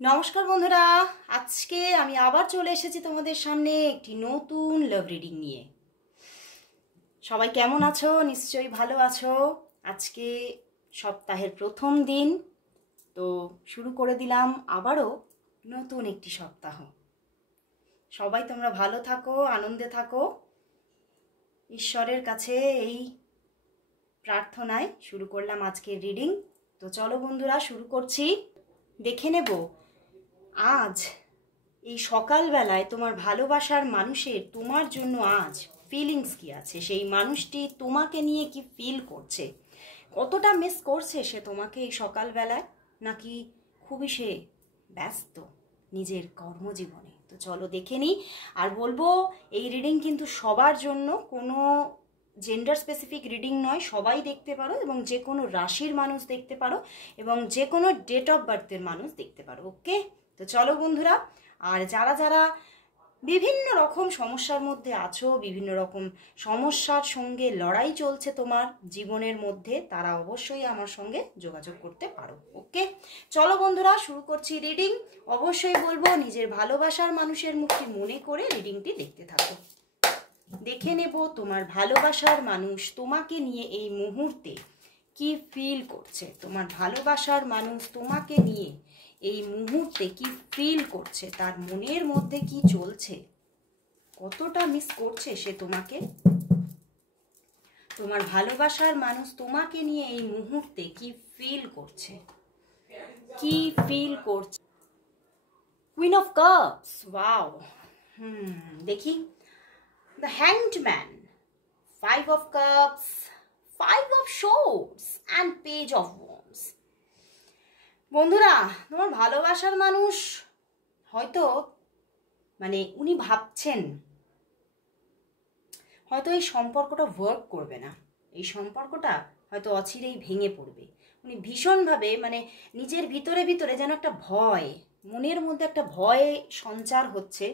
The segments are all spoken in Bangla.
নমস্কার বন্ধুরা, আজকে আমি আবার চলে এসেছি তোমাদের সামনে একটি নতুন লাভ রিডিং নিয়ে। সবাই কেমন আছো? নিশ্চয়ই ভালো আছো। আজকে সপ্তাহের প্রথম দিন, তো শুরু করে দিলাম আবারও নতুন একটি সপ্তাহ। সবাই তোমরা ভালো থাকো, আনন্দে থাকো, ঈশ্বরের কাছে এই প্রার্থনায় শুরু করলাম আজকের রিডিং। তো চলো বন্ধুরা, শুরু করছি। দেখে নেব আজ এই সকালবেলায় তোমার ভালোবাসার মানুষের তোমার জন্য আজ ফিলিংস কি আছে, সেই মানুষটি তোমাকে নিয়ে কি ফিল করছে, কতটা মিস করছে সে তোমাকে এই সকালবেলায়, নাকি খুবই সে ব্যস্ত নিজের কর্মজীবনে। তো চলো দেখে নিই। আর বলবো, এই রিডিং কিন্তু সবার জন্য, কোনো জেন্ডার স্পেসিফিক রিডিং নয়, সবাই দেখতে পারো এবং যে কোনো রাশির মানুষ দেখতে পারো এবং যে কোনো ডেট অফ বার্থের মানুষ দেখতে পারো। ওকে, তো চলো বন্ধুরা। আর যারা যারা বিভিন্ন রকম সমস্যার মধ্যে আছো, বিভিন্ন রকম সমস্যার সঙ্গে লড়াই চলছে তোমার জীবনের মধ্যে, তারা অবশ্যই আমার সঙ্গে যোগাযোগ করতে পারো। ওকে, চলো বন্ধুরা, শুরু করছি রিডিং। অবশ্যই বলবো নিজের ভালোবাসার মানুষের মুখটি মনে করে রিডিংটি দেখতে থাকো। দেখে নেব তোমার ভালোবাসার মানুষ তোমাকে নিয়ে এই মুহূর্তে কি ফিল করছে। তোমার ভালোবাসার মানুষ তোমাকে নিয়ে এই মুহূর্তে কি ফিল করছে, তার মনের মধ্যে কি চলছে, কতটা মিস করছে সে তোমাকে। তোমার ভালোবাসার মানুষ তোমাকে নিয়ে এই মুহূর্তে কি ফিল করছে, কি ফিল করছে। Queen of cups, wow. দেখি, the hanged man, five of cups, five of swords and page of wands. বন্ধুরা, তোমার ভালোবাসার মানুষ হয়তো উনি ভাবছেন হয়তো এই সম্পর্কটা ওয়ার্ক করবে না, এই সম্পর্কটা হয়তো অচিরেই ভেঙে পড়বে। উনি ভীষণভাবে নিজের ভিতরে ভিতরে যেন একটা ভয়, মনের মধ্যে একটা ভয় সঞ্চার হচ্ছে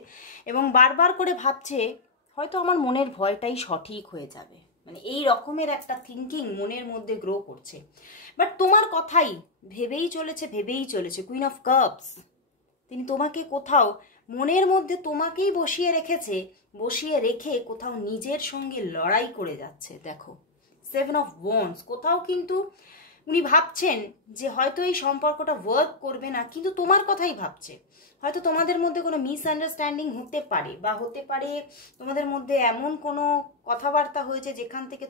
এবং বারবার করে ভাবছে হয়তো আমার মনের ভয়টাই সঠিক হয়ে যাবে, এই রকমের একটা থিঙ্কিং মনের মধ্যে গ্রো করছে। বাট তোমার কথাই ভেবেই চলেছে কুইন অফ কাপস। তিনি তোমাকে কোথাও মনের মধ্যে তোমাকেই বসিয়ে রেখে কোথাও নিজের সঙ্গে লড়াই করে যাচ্ছে। দেখো, সেভেন অফ ওয়ান্ডস, কোথাও কিন্তু উনি ভাবছেন যে হয়তো এই সম্পর্কটা ওয়ার্ক করবে না, কিন্তু তোমার কথাই ভাবছে। হয়তো তোমাদের মধ্যে কোনো মিসআন্ডারস্ট্যান্ডিং হতে পারে, বা হতে পারে তোমাদের মধ্যে এমন কোনো কথাবার্তা হয়েছে যেখান থেকে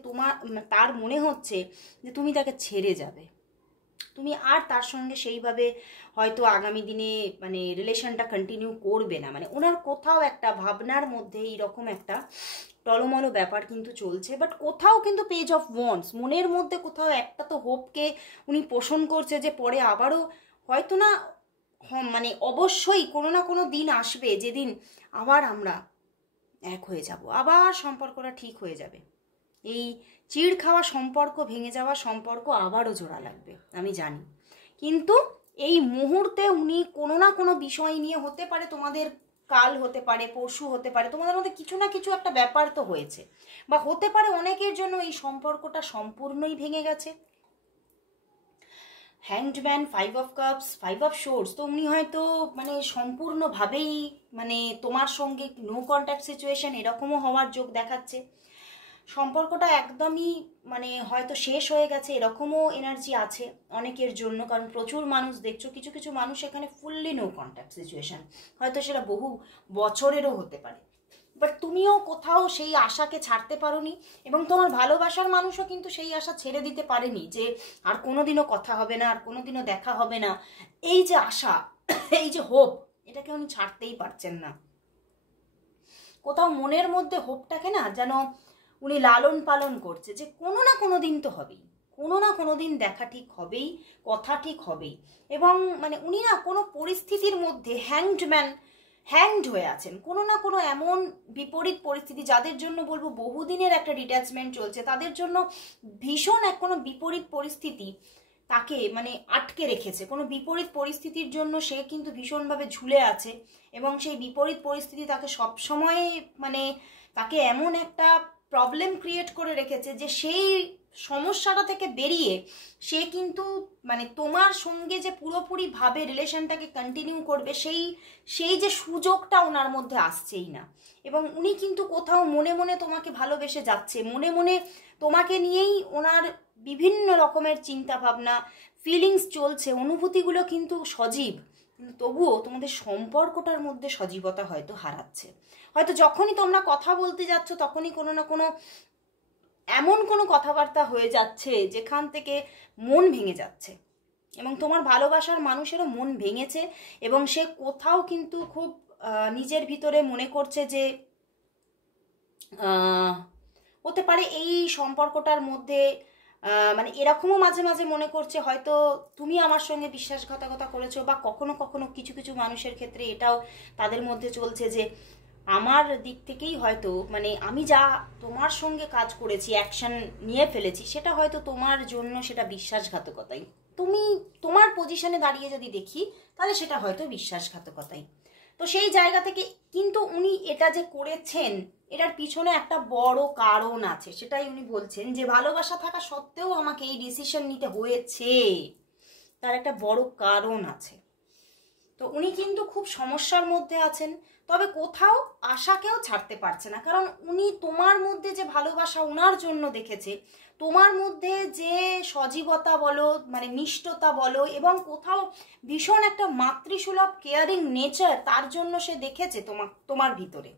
তার মনে হচ্ছে যে তুমি তাকে ছেড়ে যাবে, তুমি আর তার সঙ্গে সেইভাবে হয়তো আগামী দিনে রিলেশনটা কন্টিনিউ করবে না। ওনার কোথাও একটা ভাবনার মধ্যে এইরকম একটা টলমলো ব্যাপার কিন্তু চলছে। বাট কোথাও কিন্তু পেজ অফ ওয়ান্ডস, মনের মধ্যে কোথাও একটা তো হোপকে উনি পোষণ করছে যে পরে আবারও হয়তো না, অবশ্যই কোনো না কোনো দিন আসবে যেদিন আবার আমরা এক হয়ে যাব, আবার সম্পর্কটা ঠিক হয়ে যাবে। এই চিড় খাওয়া সম্পর্ক, ভেঙে যাওয়া সম্পর্ক আবারও জোড়া লাগবে, আমি জানি। কিন্তু এই মুহূর্তে উনি কোনো না কোনো বিষয় নিয়ে, হতে পারে তোমাদের কাল হতে পারে, পরশু হতে পারে, তোমাদের মধ্যে কিছু না কিছু একটা ব্যাপার তো হয়েছে, বা হতে পারে অনেকের জন্য এই সম্পর্কটা সম্পূর্ণই ভেঙে গেছে। Hanged man, five of cups, five of swords, তো উনি হয়তো সম্পূর্ণভাবেই তোমার সঙ্গে নো কন্ট্যাক্ট সিচুয়েশন এরকমও হওয়ার যোগ দেখাচ্ছে। সম্পর্কটা একদমই হয়তো শেষ হয়ে গেছে, এরকমও এনার্জি আছে অনেকের জন্য। কারণ প্রচুর মানুষ দেখছো, কিছু কিছু মানুষ এখানে ফুললি নো কন্ট্যাক্ট সিচুয়েশন, হয়তো সেটা বহু বছরেরও হতে পারে। বাট তুমিও কোথাও সেই আশাকে ছাড়তে পারোনি, এবং তোমার ভালোবাসার মানুষও কিন্তু সেই আশা ছেড়ে দিতে পারেনি যে আর কোনোদিনও কথা হবে না, আর কোনোদিনও দেখা হবে না। এই যে আশা, এই যে হোপ, এটাকে উনি ছাড়তেই পারছেন না। কোথাও মনের মধ্যে হোপটাকে না যেন উনি লালন পালন করছে যে কোনো না কোনো দিন তো হবেই, কোনো না কোনো দিন দেখা ঠিক হবেই, কথা ঠিক হবেই। এবং উনি না কোনো পরিস্থিতির মধ্যে হ্যাংড হয়ে আছেন, কোনো না কোনো এমন বিপরীত পরিস্থিতি, যাদের জন্য বলবো বহুদিনের একটা ডিট্যাচমেন্ট চলছে, তাদের জন্য ভীষণ কোনো বিপরীত পরিস্থিতি তাকে আটকে রেখেছে। কোনো বিপরীত পরিস্থিতির জন্য সে কিন্তু ভীষণভাবে ঝুলে আছে, এবং সেই বিপরীত পরিস্থিতি তাকে সবসময় তাকে এমন একটা প্রবলেম ক্রিয়েট করে রেখেছে যে সেই সমস্যাটা থেকে বেরিয়ে সে কিন্তু মানে তোমার সঙ্গে যে পুরোপুরিভাবে রিলেশনটাকে কন্টিনিউ করবে সেই যে সুযোগটা ওনার মধ্যে আসছেই না। এবং উনি কিন্তু কোথাও মনে মনে তোমাকে ভালোবেসে যাচ্ছে, মনে মনে তোমাকে নিয়েই ওনার বিভিন্ন রকমের চিন্তা ভাবনা, ফিলিংস চলছে, অনুভূতিগুলো কিন্তু সজীব, কিন্তু তবুও তোমাদের সম্পর্কটার মধ্যে সজীবতা হয়তো হারাচ্ছে। হয়তো যখনই তোমরা কথা বলতে যাচ্ছ তখনই কোনো না কোনো এমন কোনো কথাবার্তা হয়ে যাচ্ছে যেখান থেকে মন ভেঙে যাচ্ছে, এবং তোমার ভালোবাসার মানুষেরও মন ভেঙেছে, এবং সে কোথাও কিন্তু খুব নিজের ভিতরে মনে করছে যে হতে পারে এই সম্পর্কটার মধ্যে মানে এরকমও মাঝে মাঝে মনে করছে হয়তো তুমি আমার সঙ্গে বিশ্বাসঘাতকতা করেছো, বা কখনো কখনো কিছু কিছু মানুষের ক্ষেত্রে এটাও তাদের মধ্যে চলছে যে আমার দিক থেকেই হয়তো মানে আমি যা তোমার সঙ্গে কাজ করেছি, অ্যাকশন নিয়ে ফেলেছি, সেটা হয়তো তোমার জন্য সেটা বিশ্বাসঘাতকতাই। তুমি তোমার পজিশনে দাঁড়িয়ে যদি দেখি তাহলে সেটা হয়তো বিশ্বাসঘাতকতাই। তো সেই জায়গা থেকে কিন্তু উনি এটা যে করেছেন এটার পিছনে একটা বড় কারণ আছে, সেটাই উনি বলছেন যে ভালোবাসা থাকা সত্ত্বেও আমাকে এই ডিসিশন নিতে হয়েছে, তার একটা বড় কারণ আছে। তো উনি কিন্তু খুব সমস্যার মধ্যে আছেন, তবে কোথাও আশাকেও ছাড়তে পারছে না, কারণ উনি তোমার মধ্যে যে ভালোবাসা ওনার জন্য দেখেছে, তোমার মধ্যে যে সজীবতা বলো মানে মিষ্টতা বলো, এবং কোথাও ভীষণ একটা মাতৃসুলভ কেয়ারিং নেচার তার জন্য সে দেখেছে তোমার ভিতরে,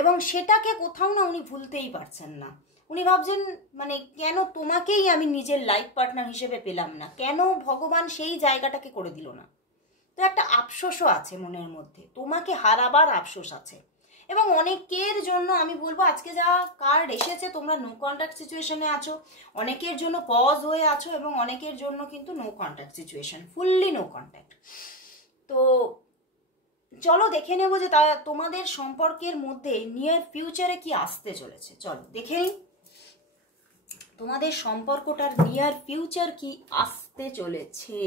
এবং সেটাকে কোথাও না উনি ভুলতেই পারছেন না। উনি ভাবছেন মানে কেন তোমাকেই আমি নিজের লাইফ পার্টনার হিসেবে পেলাম না, কেন ভগবান সেই জায়গাটাকে করে দিল না। তো একটা আফসোসও আছে মনের মধ্যে, তোমাকে হারাবার আফসোস আছে। এবং অনেকের জন্য আমি বলবো আজকে যা কার্ড এসেছে তোমরা নো কন্ট্যাক্ট সিচুয়েশনে আছো, অনেকের জন্য পজ হয়ে আছো, এবং অনেকের জন্য কিন্তু no contact situation, fully no contact. তো চলো দেখে নেবো যে তোমাদের সম্পর্কের মধ্যে নিয়ার ফিউচারে কি আসতে চলেছে। চলো দেখে নিই তোমাদের সম্পর্কটার নিয়ার ফিউচার কি আসতে চলেছে।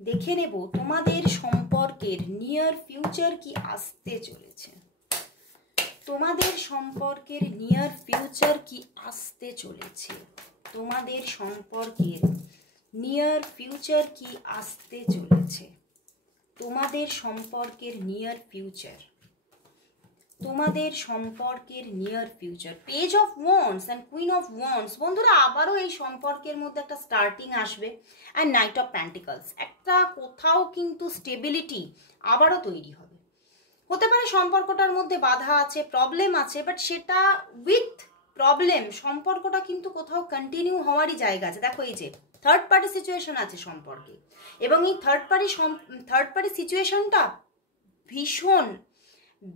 দেখে নেব তোমাদের সম্পর্কের নিয়ার ফিউচার কি আসতে চলেছে। তোমাদের সম্পর্কের নিয়ার ফিউচার কি আসতে চলেছে। তোমাদের সম্পর্কের নিয়ার ফিউচার কি আসতে চলেছে। তোমাদের সম্পর্কের নিয়ার ফিউচার, তোমাদের সম্পর্কের near future. Page of wands and queen of wands. বন্ধুরা আবারও এই সম্পর্কের মধ্যে একটা স্টার্টিং আসবে, অ্যান্ড নাইট অফ প্যান্টিকলস। একটা কোথাও কিন্তু স্টেবিলিটি আবারও তৈরি হবে। হতে পারে সম্পর্কটার মধ্যে বাধা আছে, প্রবলেম আছে, বাট সেটা উইথ প্রবলেম সম্পর্কটা কিন্তু কোথাও কন্টিনিউ হওয়ারই জায়গা আছে। দেখো এই যে থার্ড পার্টি সিচুয়েশন আছে সম্পর্কে, এবং এই থার্ড পার্টি সিচুয়েশনটা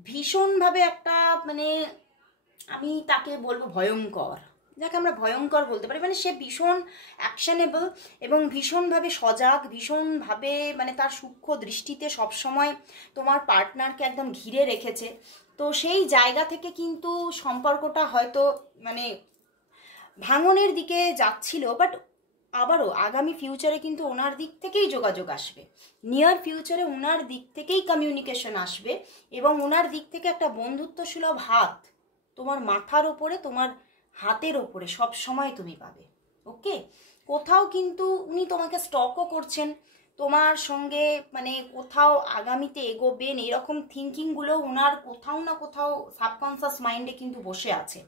ভীষণভাবে একটা মানে আমি তাকে বলবো ভয়ঙ্কর, যাকে আমরা ভয়ঙ্কর বলতে পারি। মানে সে ভীষণ অ্যাকশনেবল এবং ভীষণভাবে সজাগ, ভীষণভাবে মানে তার সূক্ষ্ম দৃষ্টিতে সবসময় তোমার পার্টনারকে একদম ঘিরে রেখেছে। তো সেই জায়গা থেকে কিন্তু সম্পর্কটা হয়তো মানে ভাঙনের দিকে যাচ্ছিল, বাট আবারও আগামী ফিউচারে কিন্তু ওনার দিক থেকেই যোগাযোগ আসবে, নিয়ার ফিউচারে ওনার দিক থেকেই কমিউনিকেশন আসবে, এবং ওনার দিক থেকে একটা বন্ধুত্বসুলভ হাত তোমার মাথার ওপরে, তোমার হাতের ওপরে সব সময় তুমি পাবে। ওকে, কোথাও কিন্তু উনি তোমাকে স্টকও করছেন, তোমার সঙ্গে মানে কোথাও আগামীতে এগোবেন এরকম থিঙ্কিংগুলো ওনার কোথাও না কোথাও সাবকনসিয়াস মাইন্ডে কিন্তু বসে আছে,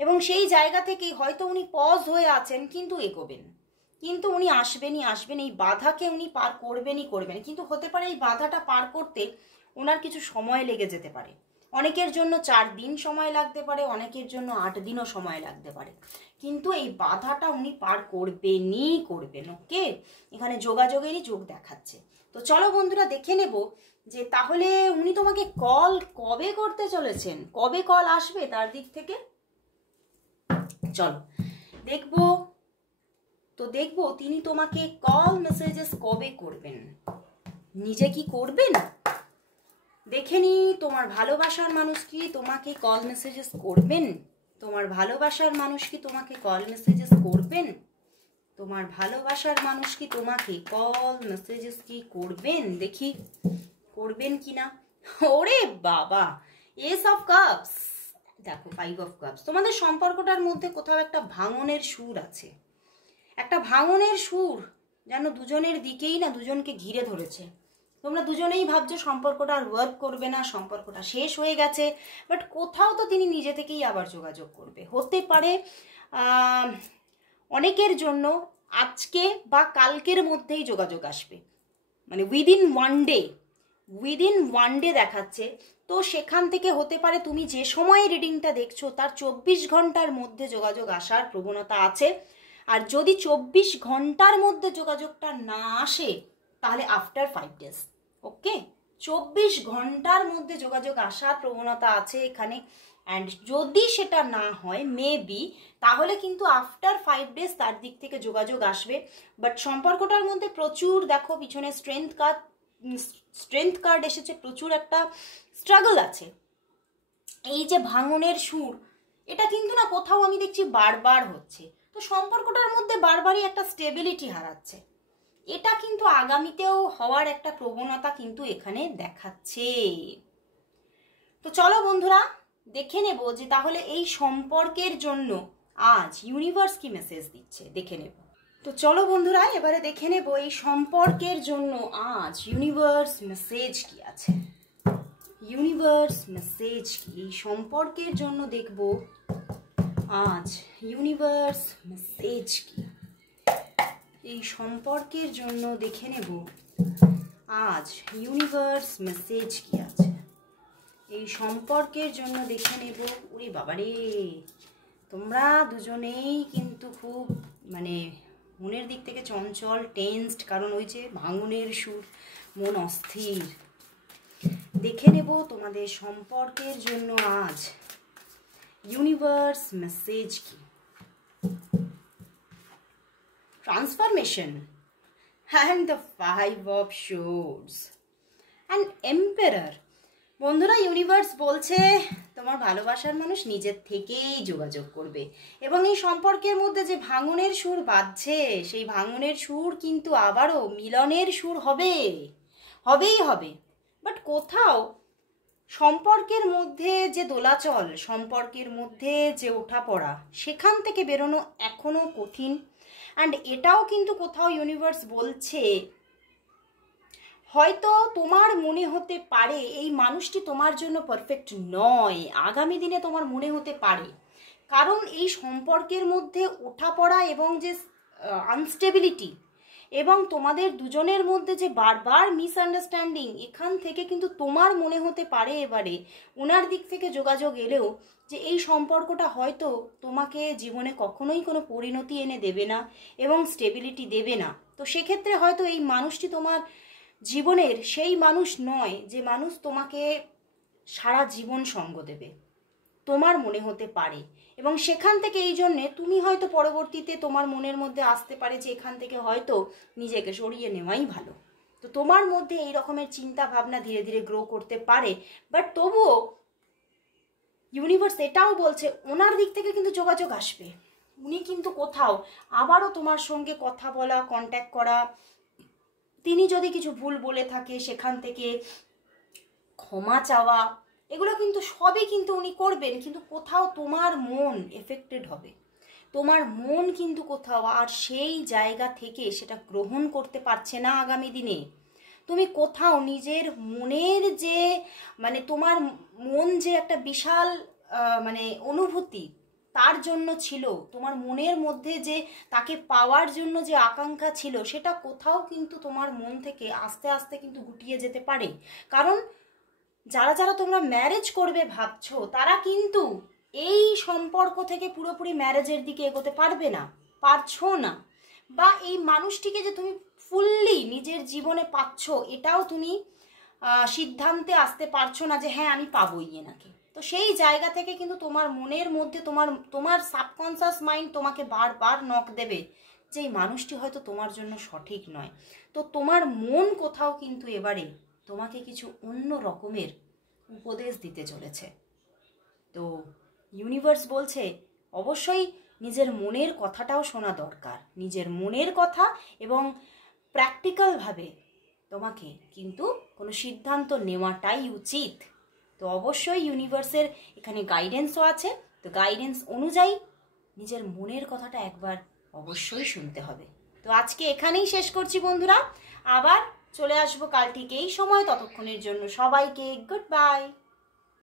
এবং সেই জায়গা থেকেই হয়তো উনি পজ হয়ে আছেন, কিন্তু এগোবেন, কিন্তু উনি আসবেন, এই বাধাকে উনি পার করবেনই। কিন্তু হতে পারে এই বাধাটা পার করতে ওনার কিছু সময় লেগে যেতে পারে। অনেকের জন্য 4 দিন সময় লাগতে পারে, অনেকের জন্য 8 দিনও সময় লাগতে পারে, কিন্তু এই বাধাটা উনি পার করবেন। ওকে, এখানে যোগাযোগেরই যোগ দেখাচ্ছে। তো চলো বন্ধুরা দেখে নেব যে তাহলে উনি তোমাকে কল কবে করতে চলেছেন, কবে কল আসবে তার দিক থেকে। চলো দেখবো তিনি তোমাকে কল মেসেজেস কবে করবেন, নিজে কি করবেন। দেখে নি তোমার ভালোবাসার মানুষ কি তোমাকে কল মেসেজেস করবেন, তোমার ভালোবাসার মানুষ কি তোমাকে কল মেসেজেস করবেন, তোমার ভালোবাসার মানুষ কি তোমাকে কল মেসেজেস কি করবেন। দেখি করবেন কিনা। ওরে বাবা, এস অফ কাপস, দেখো 5 অফ কাপস, তোমাদের সম্পর্কটার মধ্যে কোথাও একটা ভাঙনের সুর আছে, একটা ভাঙনের সুর যেন দুজনের দিকেই না দুজনকে ঘিরে ধরেছে। তোমরা দুজনেই ভাবছো সম্পর্কটা আর ওয়ার্ক করবে না, সম্পর্কটা শেষ হয়ে গেছে, বাট কোথাও তো তিনি নিজে থেকেই আবার যোগাযোগ করবে। হতে পারে অনেকের জন্য আজকে বা কালকের মধ্যেই যোগাযোগ আসবে, মানে উইদিন ওয়ান ডে দেখাচ্ছে। তো সেখান থেকে হতে পারে তুমি যে সময় রিডিংটা দেখছো তার 24 ঘন্টার মধ্যে যোগাযোগ আসার প্রবণতা আছে। আর যদি 24 ঘন্টার মধ্যে যোগাযোগটা না আসে তাহলে আফটার 5 ডেজ। ওকে, 24 ঘন্টার মধ্যে যোগাযোগ আসার প্রবণতা আছে এখানে। অ্যান্ড যদি সেটা না হয় মেবি, তাহলে কিন্তু আফটার 5 ডেজ তার দিক থেকে যোগাযোগ আসবে। বাট সম্পর্কটার মধ্যে প্রচুর দেখো পিছনে স্ট্রেংথ কার্ড এসেছে, প্রচুর একটা স্ট্রাগল আছে। এই যে ভাঙনের সুর, এটা কিন্তু না কোথাও আমি দেখছি বারবার হচ্ছে। তো সম্পর্কটার মধ্যে বারবারই একটা স্টেবিলিটি হারাচ্ছে, এটা কিন্তু আগামীতেও হওয়ার একটা প্রবণতা কিন্তু এখানে দেখাচ্ছে। তো চলো বন্ধুরা দেখে নেব যে তাহলে এই সম্পর্কের জন্য আজ ইউনিভার্স কি মেসেজ দিচ্ছে, দেখে নেব। তো চলো বন্ধুরা এবারে দেখে নেব এই সম্পর্কের জন্য আজ ইউনিভার্স মেসেজ কি আছে। ইউনিভার্স মেসেজ কি এই সম্পর্কের জন্য দেখব আজ, ইউনিভার্স মেসেজ কি এই সম্পর্কের জন্য দেখে নেব আজ, ইউনিভার্স মেসেজ কি আছে এই সম্পর্কের জন্য দেখে নেব। ওরে বাবারে, তোমরা দুজনেই কিন্তু খুব মানে মনের দিক থেকে চঞ্চল, টেন্সড, কারণ ওই যে ভাঙনের সুর, মন অস্থির। দেখে নেব তোমাদের সম্পর্কের জন্য আজ ইউনিভার্স মেসেজ কি। Transformation and the 5 of swords and emperor. বন্ধুরা ইউনিভার্স বলছে তোমার ভালোবাসার মানুষ নিজের থেকেই যোগাযোগ করবে, এবং এই সম্পর্কের মধ্যে যে ভাঙনের সুর বাজছে সেই ভাঙনের সুর কিন্তু আবারও মিলনের সুর হবেই হবে। বাট কোথাও সম্পর্কের মধ্যে যে দোলাচল, সম্পর্কের মধ্যে যে ওঠাপড়া, সেখান থেকে বেরোনো এখনো কঠিন। অ্যান্ড এটাও কিন্তু কোথাও ইউনিভার্স বলছে হয়তো তোমার মনে হতে পারে এই মানুষটি তোমার জন্য পারফেক্ট নয়, আগামী দিনে তোমার মনে হতে পারে, কারণ এই সম্পর্কের মধ্যে ওঠাপড়া এবং যে আনস্টেবিলিটি এবং তোমাদের দুজনের মধ্যে যে বারবার মিসআন্ডারস্ট্যান্ডিং, এখান থেকে কিন্তু তোমার মনে হতে পারে এবারে ওনার দিক থেকে যোগাযোগ এলেও যে এই সম্পর্কটা হয়তো তোমাকে জীবনে কখনোই কোনো পরিণতি এনে দেবে না এবং স্টেবিলিটি দেবে না। তো সেক্ষেত্রে হয়তো এই মানুষটি তোমার জীবনের সেই মানুষ নয় যে মানুষ তোমাকে সারা জীবন সঙ্গ দেবে, তোমার মনে হতে পারে। এবং সেখান থেকে এই জন্যে তুমি হয়তো পরবর্তীতে তোমার মনের মধ্যে আসতে পারে যে এখান থেকে হয়তো নিজেকে সরিয়ে নেওয়াই ভালো। তো তোমার মধ্যে এই রকমের চিন্তা ভাবনা ধীরে ধীরে গ্রো করতে পারে। বাট তবুও ইউনিভার্স এটাও বলছে ওনার দিক থেকে কিন্তু যোগাযোগ আসবে, উনি কিন্তু কোথাও আবারও তোমার সঙ্গে কথা বলা, কন্ট্যাক্ট করা, তিনি যদি কিছু ভুল বলে থাকে সেখান থেকে ক্ষমা চাওয়া, এগুলো কিন্তু সবই কিন্তু উনি করবেন। কিন্তু কোথাও তোমার মন এফেক্টেড হবে, তোমার মন কিন্তু কোথাও আর সেই জায়গা থেকে সেটা গ্রহণ করতে পারছে না আগামী দিনে। তুমি কোথাও নিজের মনের যে মানে তোমার মন যে একটা বিশাল মানে অনুভূতি তার জন্য ছিল, তোমার মনের মধ্যে যে তাকে পাওয়ার জন্য যে আকাঙ্ক্ষা ছিল, সেটা কোথাও কিন্তু তোমার মন থেকে আস্তে আস্তে কিন্তু গুটিয়ে যেতে পারে। কারণ যারা যারা তোমরা ম্যারেজ করবে ভাবছো তারা কিন্তু এই সম্পর্ক থেকে পুরোপুরি ম্যারেজের দিকে এগোতে পারছো না, বা এই মানুষটিকে যে তুমি ফুললি নিজের জীবনে পাচ্ছ এটাও তুমি সিদ্ধান্তে আসতে পারছো না যে হ্যাঁ আমি পাবোই এনাকে। তো সেই জায়গা থেকে কিন্তু তোমার মনের মধ্যে তোমার সাবকনসিয়াস মাইন্ড তোমাকে বারবার নক দেবে যে এই মানুষটি হয়তো তোমার জন্য সঠিক নয়। তো তোমার মন কোথাও কিন্তু এবারে তোমাকে কিছু অন্য রকমের উপদেশ দিতে চলেছে। তো ইউনিভার্স বলছে অবশ্যই নিজের মনের কথাটাও শোনা দরকার, নিজের মনের কথা, এবং প্র্যাকটিক্যালভাবে তোমাকে কিন্তু কোনো সিদ্ধান্ত নেওয়াটাই উচিত। তো তো অবশ্যই ইউনিভার্সের এখানে গাইডেন্সও আছে। তো গাইডেন্স অনুযায়ী নিজের মনের কথাটা একবার অবশ্যই শুনতে হবে। তো আজকে এখানেই শেষ করছি বন্ধুরা, আবার চলে আসবো কাল ঠিক এই সময়। ততক্ষণের জন্য সবাইকে গুড বাই।